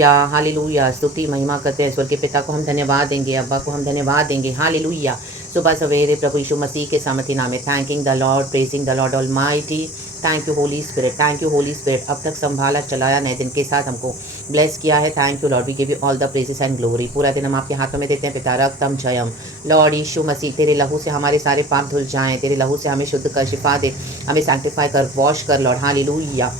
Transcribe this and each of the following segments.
Hallelujah. स्तुति महिमा करते हैं स्वर्ग के पिता को हम धन्यवाद देंगे, अब्बा को हम धन्यवाद देंगे। हालेलुया। सुबह सवेरे प्रभु यीशु मसीह के सामर्थी नाम में thanking the Lord, praising the Lord almighty. Thank you Holi spirit, thank you Holi spirit. अब तक संभाला, चलाया, नए दिन के साथ हमको ब्लेस किया है। Thank you Lord, we give you all the praises and glory. पूरा दिन हम आपके हाथों में देते हैं पिता, रक्तम जयम। लॉर्ड यीशु मसीह, तेरे लहू से हमारे सारे पाप धुल जाएं, तेरे लहू से हमें शुद्ध कर, शिफा दे, हमें सैंक्टिफाई कर, वॉश कर लॉर्ड। हालेलुया।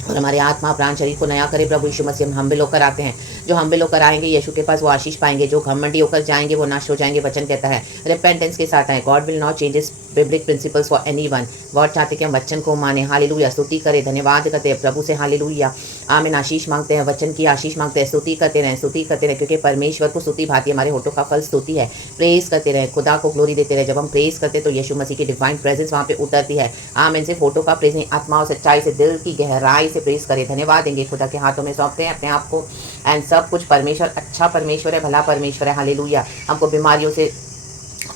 और हमारे आत्मा प्राण शरीर को नया करे प्रभु यीशु मसीह। हम हम्बल होकर आते हैं, जो हम्बल होकर आएंगे यीशु के पास वो आशीष पाएंगे, जो घमंडी होकर जाएंगे वो नाश हो जाएंगे। वचन कहता है रिपेंटेंस के साथ आए। God will not changes biblical principles for anyone. God चाहते कि हम वचन को माने। हालेलुया। स्तुति करें, धन्यवाद करते हैं प्रभु से। हालेलुया। आमीन। आशीष मांगते हैं, वचन की आशीष मांगते हैं। स्तुति करते रहें, स्तुति करते रहें, क्योंकि परमेश्वर को स्तुति भाती, हमारे होठों का फल स्तुति है। प्रेज करते रहें, खुदा को ग्लोरी देते रहे। जब हम प्रेज करते तो यीशु मसीह की डिवाइन प्रेजेंस वहाँ पे उतरती है। आमीन। सिर्फ होठों का प्रेज नहीं, आत्मा और सच्चाई से, दिल की गहराई से प्रेज करें। धन्यवाद देंगे, खुदा के हाथों में सौंपते हैं अपने आप को। एंड सब कुछ परमेश्वर अच्छा परमेश्वर है, भला परमेश्वर है। हालेलुया। हमको बीमारियों से,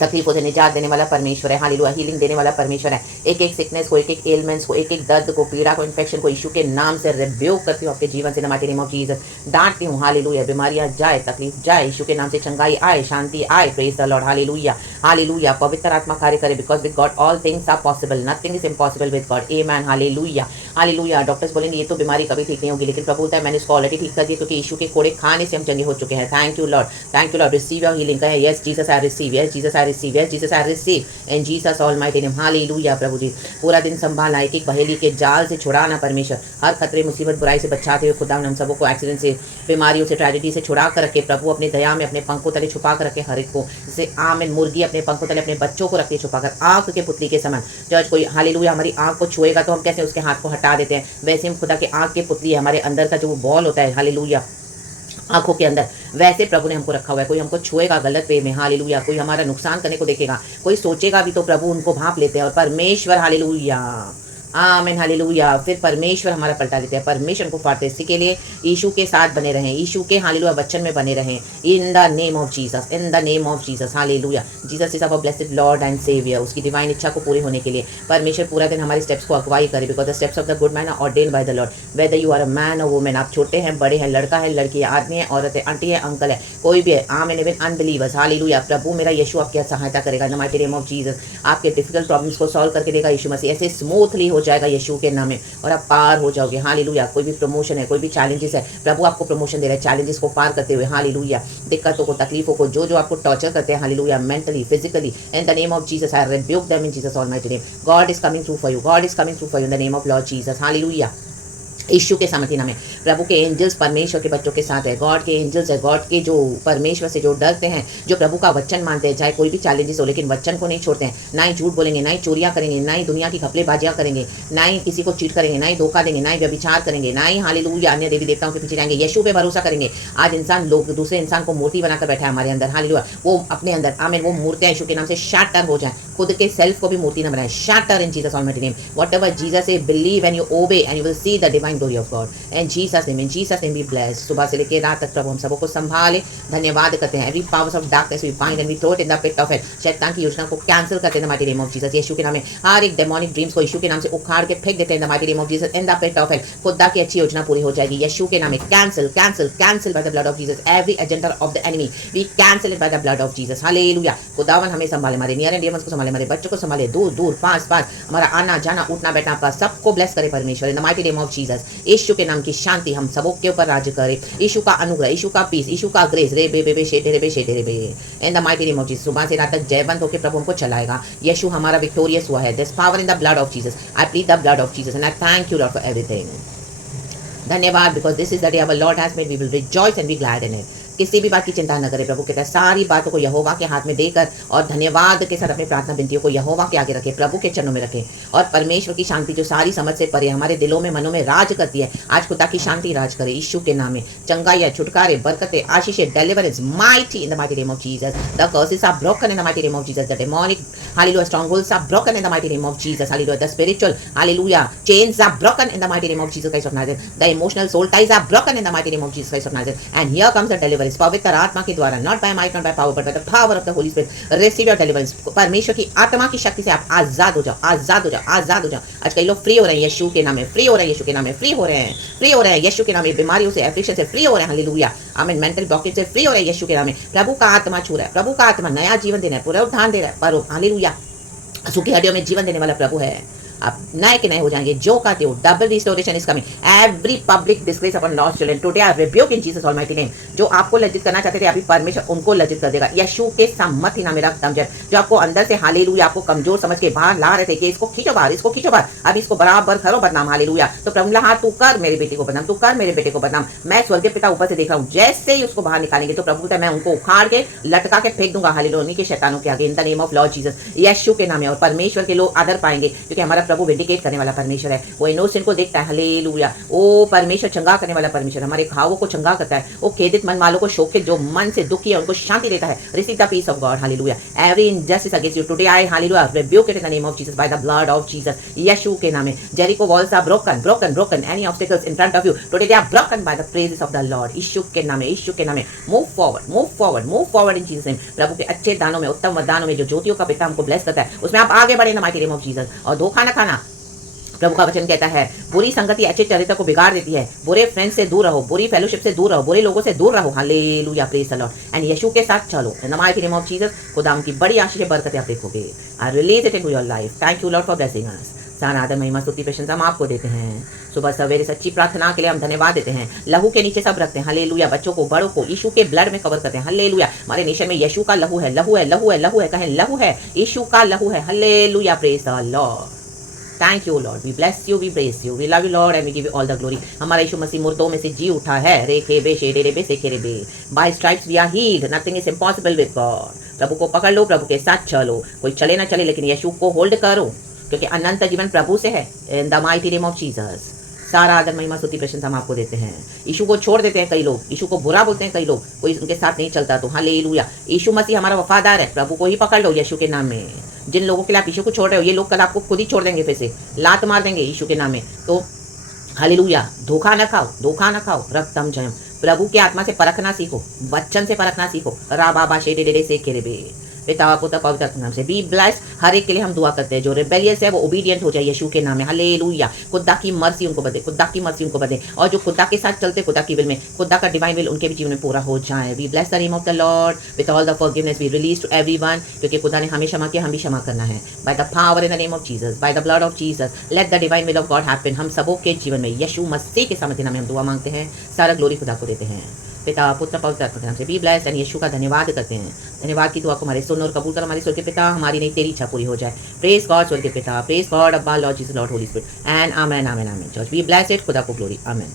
तकलीफों से निजात देने वाला परमेश्वर है। हालेलुया। हीलिंग देने वाला परमेश्वर है। एक एक सिकनेस को, एक एक एलिमेंट्स को, एक एक दर्द को, पीड़ा को, इन्फेक्शन को यीशु के नाम से रिब्यूक करती हूँ आपके जीवन से, in the mighty name of Jesus. डांटती हूँ। हालेलुया। बीमारियां जाए, तकलीफ जाए, यीशु के नाम से चंगाई आए, शांति आए। Praise the Lord. Hallelujah. Hallelujah. पवित्र आत्मा कार्य करे, because with God all things are possible, nothing is impossible with God. Amen. Hallelujah. Hallelujah. Doctors बोलेंगे ये तो बीमारी कभी ठीक नहीं होगी, लेकिन प्रभु बोलता है मैंने इसको ऑलरेडी ठीक कर दिया, क्योंकि यीशु के कोड़े खाने से हम चंगे हो चुके हैं। Thank you Lord, thank you Lord. Receive your healing. कहें yes Jesus I receive, yes Jesus I receive, yes Jesus I receive in Jesus almighty name. Hallelujah. प्रभु जी पूरा दिन संभालना, एक एक बहेली के जाल से छुड़ाना परमेश्वर, हर खतरे मुसीबत बुराई से बचाते हुए खुदा हम सबको एक्सीडेंट से, बीमारियों से, ट्रेजेडी से छुड़ा कर रखे प्रभु। अपने दया में अपने पंखों तले छुपा कर रखे हर एक को। जैसे आमीन। मुर्गी अपने पंखों तले अपने बच्चों को रखती है छुपा कर, आंख के पुतली के समान। जज कोई हालेलुया हमारी आंख को छुएगा तो हम कैसे उसके हाथ को हटा देते हैं, वैसे हम खुदा के आंख के पुतली है। हमारे अंदर का जो बॉल होता है हालेलुया आंखों के अंदर, वैसे प्रभु ने हमको रखा हुआ है। कोई हमको छुएगा गलत वे में, हालेलुया, कोई हमारा नुकसान करने को देखेगा, कोई सोचेगा भी तो प्रभु उनको भांप लेते हैं। और परमेश्वर हालेलुया, आमीन, हालेलुया, फिर परमेश्वर हमारा पलटा देते हैं, परमेश्वर को फाड़ते हैं। इसी के लिए यीशु के साथ बने रहें, यीशु के हालेलुया वचन में बने रहें, in the name of Jesus, in the name of Jesus. Hallelujah. Jesus is our blessed Lord and saviour. उसकी डिवाइन इच्छा को पूरी होने के लिए परमेश्वर पूरा दिन हमारे स्टेप्स को अगुवाई करे, because the steps of the good man are ordained by the Lord. Whether you are a man और वुमेन, आप छोटे हैं, बड़े हैं, लड़का है, लड़की है, आदमी है, औरत है, आंटी है, अंकल है, कोई भी है, आमीन, इवन अनबिलीवर्स। हालेलुया। प्रभु मेरा यीशु आपकी सहायता करेगा इन the mighty name of Jesus. आपके डिफिकल्ट प्रॉब्लम्स को सॉल्व करके देगा यीशु मसीह। ऐसे स्मूथली हो जाएगा यीशु के नाम में और आप पार हो जाओगे। हालेलुया। कोई भी प्रमोशन है, कोई भी चैलेंजेस है, प्रभु आपको प्रमोशन दे रहा है चैलेंजेस को पार करते हुए। हालेलुया। दिक्कतों को, तकलीफों को, जो जो आपको टॉर्चर करते हैं, hallelujah, mentally, physically, in the name of Jesus I rebuke them in Jesus almighty name. God is coming through for you, God is coming through for you in the name of Lord Jesus. Hallelujah. Yeshu के सामर्थी नाम है। प्रभु के angels परमेश्वर के बच्चों के साथ है। गॉड के एंजल्स है, गॉड के जो परमेश्वर से जो डरते हैं, जो प्रभु का वचन मानते हैं, चाहे कोई भी चैलेंजेस हो, लेकिन वचन को नहीं छोड़ते हैं। ना ही झूठ बोलेंगे, ना ही चोरियां करेंगे, ना ही दुनिया की घपलेबाजियां करेंगे, ना ही किसी को चीट करेंगे, ना ही धोखा देंगे, ना ही व्यभिचार करेंगे, ना ही हालेलुया अन्य देवी देवताओं के पीछे जाएंगे। यीशु पे भरोसा करेंगे। आज इंसान लोग दूसरे इंसान को मूर्ति बनाकर बैठा है हमारे अंदर, हालेलुया, वो अपने अंदर, आमीन, वो मूर्तियां यीशु के नाम से शैटर हो जाए, खुद के सेल्फ को भी मूर्ति न बनाए। Shatter in Jesus almighty name. Whatever Jesus से believe and you obey and you will see the divine glory of God and Jesus name, in Jesus name be blessed. सुबह से लेकर रात तक प्रभु हम सबको संभाले, धन्यवाद करते हैं। Every powers of darkness we bind and we throw it in the pit of hell. शैतान की योजना को कैंसिल करते हैं in the mighty name of Jesus. Yeshu के नाम में हर एक डेमोनिक ड्रीम्स को यीशु के नाम से उखाड़ के फेंक देते हैं in the mighty name of Jesus in the pit of hell. खुदा की अच्छी योजना पूरी हो जाएगी यीशु के नाम में। Cancel, cancel, cancel by the blood of Jesus. Every agenda of the enemy we cancel it by the blood of Jesus. Hallelujah. खुदावन हमें संभाले, हमारे नियर एंड डियर वंस को संभाले, हमारे बच्चों को संभाले, दूर दूर, पास पास, हमारा आना जाना, उठना बैठना, आपका सबको ब्लेस करे परमेश्वर in the mighty name of Jesus. Yeshu के नाम की शांति हम सबों के ऊपर राज्य करे। यीशु का अनुग्रह, यीशु का पीस, यीशु का ग्रेस रे बे बे बे शेटे रे बे शेटे रे बे in the mighty name of Jesus. सुबह से रात तक जयवंत होकर प्रभु हमको चलाएगा। यीशु हमारा विक्टोरियस हुआ है। There is power in the blood of Jesus. I plead the blood of Jesus and I thank you Lord for everything. धन्यवाद, because this is the day our Lord has made, we will rejoice and be glad in it. किसी भी बात की चिंता न करें। प्रभु कहता है सारी बातों को यहोवा के हाथ में देकर और धन्यवाद के साथ अपनी प्रार्थना विनतियों को यहोवा के आगे रखें, प्रभु के चरणों में रखें। और परमेश्वर की शांति जो सारी समझ से परे हमारे दिलों में, मनों में राज करती है, आज खुदा की शांति राज करे यीशु के नाम में। चंगाई, छुटकारे, बरकतें, आशीषें, deliverance mighty in the mighty name of Jesus. The curses are broken in the mighty name of Jesus. The demonic hallelujah strongholds are broken in the mighty name of Jesus. Hallelujah. The spiritual hallelujah chains are broken in the mighty name of Jesus Christ of Nazareth. The emotional soul ties are broken in the mighty name of Jesus Christ of Nazareth. And here comes the deliverance deliver इस पवित्र आत्मा के द्वारा, not by might, not by power, but by the power of the Holy Spirit, receive your deliverance. परमेश्वर की आत्मा की शक्ति से आप आजाद हो जाओ, आजाद हो जाओ, आजाद हो जाओ। आज कई लोग फ्री हो रहे हैं यीशु के नाम में, फ्री हो रहे हैं यीशु के नाम में, फ्री हो रहे हैं, फ्री हो रहे हैं यीशु के नाम में। बीमारियों से, एफिक्शन से फ्री हो रहे हैं, हालेलुया। आमीन। मेंटल ब्लॉकेज से फ्री हो रहे हैं यीशु के नाम में। प्रभु का आत्मा छू रहा है, प्रभु का आत्मा नया जीवन देना है, पुनरुत्थान दे रहा है, पर हालेलुया सूखी हड्डियों में जीवन देने वाला प्रभु है। आप नए के नए हो जाएंगे, जो कहते हो double restoration is coming. Every public disgrace upon lost children today I rebuke in Jesus almighty name. जो आपको लज्जित करना चाहते थे, अभी परमेश्वर उनको लज्जित कर देगा यीशु के सामर्थ्य नाम में रक्त दमजन। जो आपको अंदर से हालेलुया आपको कमजोर समझ के बाहर ला रहे थे कि इसको खींचो बाहर, इसको खींचो बाहर, अब इसको बराबर करो बदनाम, हालेलुया। तो प्रभु हाँ तू कर मेरे बेटे को बदनाम, तू कर मेरे बेटे को बदनाम। मैं स्वर्गीय पिता ऊपर से देख रहा हूँ, जैसे ही उसको बाहर निकालेंगे तो प्रभु कहता है मैं उनको उखाड़ के लटका के फेंक दूंगा, हालेलुया, उन्हीं के शैतानों के आगे, in the name of Lord Jesus, Yeshu के नाम में। और परमेश्वर के लोग आदर पाएंगे क्योंकि हमारा प्रभु विंडिकेट करने वाला परमेश्वर है। वो इनोसेंट को देखता है, हालेलुया। ओ परमेश्वर चंगा करने वाला परमेश्वर, हमारे घावों को चंगा करता है। वो खेदित मन वालों को शोकित, जो मन से दुखी है उनको शांति देता है। Receive the peace of God, hallelujah. Every injustice against you today I, hallelujah, rebuke it in the name of Jesus, by the blood of Jesus, Yeshu के नाम में। Jericho walls are broken, broken, broken. Any obstacles in front of you today they are broken by the praises of the Lord, Yeshu के नाम में, यीशु के नाम में। Move forward, move forward, move forward इन Jesus name. प्रभु के अच्छे दानों में, उत्तम वरदानों में, जो ज्योतियों का पिता हमको ब्लेस करता है, उसमें आप आगे बढ़े इन the mighty name of Jesus. और धोखा न खाना, प्रभु का वचन कहता है बुरी संगति अच्छे चरित्र को बिगाड़ देती है। बुरे फ्रेंड्स से दूर रहो, बुरी फेलोशिप से दूर रहो, बुरे लोगों से दूर रहो, hallelujah, praise the Lord. And Yeshu के साथ चलो in the mighty name of Jesus. खुदा की बड़ी आशीष बरकतें आप देखोगे। I release it into your life. Thank you Lord for blessing us. सारा आदर महिमा स्तुति प्रशंसा हम आपको देते हैं। सुबह सवेरे सच्ची प्रार्थना के लिए हम धन्यवाद देते हैं। लहू के नीचे सब रखते हैं, हालेलुया। बच्चों को, बड़ों को यीशु के ब्लड में कवर करते हैं, हालेलुया। हमारे नेशन में यीशु का लहू है, लहू है, लहू है, लहू है, कहें लहू है, यीशु का लहू है, hallelujah, praise the Lord. Thank you Lord, we bless you, we praise you, we love you Lord and we give you all the glory। हमारा यीशु मसीह मुर्दों में से जी उठा है, रेखे बे शेडे रे बे सेखे रे बे, by stripes we are healed, nothing is impossible with God। प्रभु को पकड़ लो, प्रभु के साथ चलो। कोई चले ना चले, लेकिन यीशु को होल्ड करो, क्योंकि अनंत जीवन प्रभु से है। इन the mighty name of Jesus. सारा आदर महिमा स्तुति प्रशंसा हम आपको देते हैं। यीशु को छोड़ देते हैं कई लोग, यीशु को बुरा बोलते हैं कई लोग, कोई उनके साथ नहीं चलता तो हालेलुया। यीशु मसीह हमारा वफादार है, प्रभु को ही पकड़ लो यीशु के नाम में। जिन लोगों के लिए आप यीशु को छोड़ रहे हो, ये लोग कल आपको खुद ही छोड़ देंगे, फिर से लात मार देंगे यीशु के नाम में। तो हालेलुया, धोखा न खाओ, धोखा न खाओ, रक्तम जयम। प्रभु के आत्मा से परखना सीखो, वचन से परखना सीखो। रा बाबा शेडे डेडे से केरे बे, पिता पुत्र पवित्र नाम से बी ब्लेस। हर एक के लिए हम दुआ करते हैं, जो रिबेलियस है वो ओबीडियंट हो जाए यीशु के नाम में, हालेलुया। खुदा की मर्सी उनको बदे, खुदा की मर्सी उनको बदे, और जो खुदा के साथ चलते खुदा की विल में, खुदा का डिवाइन विल उनके भी जीवन में पूरा हो जाए। We bless the name of the Lord with all the forgiveness we release to everyone, क्योंकि खुदा ने हमें क्षमा किया, हम भी क्षमा करना है। Bye the power in the name of Jesus, by the blood of Jesus, let the divine will of God happen. हम सबों के जीवन में यीशु मसीह के सामर्थ्य नाम में हम दुआ मांगते हैं। सारा ग्लोरी खुदा को देते हैं, पिता पुत्र पवित्र आत्मा के नाम से। बी ब्लेस्ड एंड यीशु का धन्यवाद करते हैं। धन्यवाद की दुआ को हमारे सुन और कबूल कर, हमारे स्वर्गीय पिता, हमारी नहीं तेरी इच्छा पूरी हो जाए। प्रेज गॉड स्वर्गीय पिता, प्रेज गॉड अब्बा Lord Jesus Lord Holi spirit and amen, amen, amen. Church be blessed, खुदा को ग्लोरी, आमेन।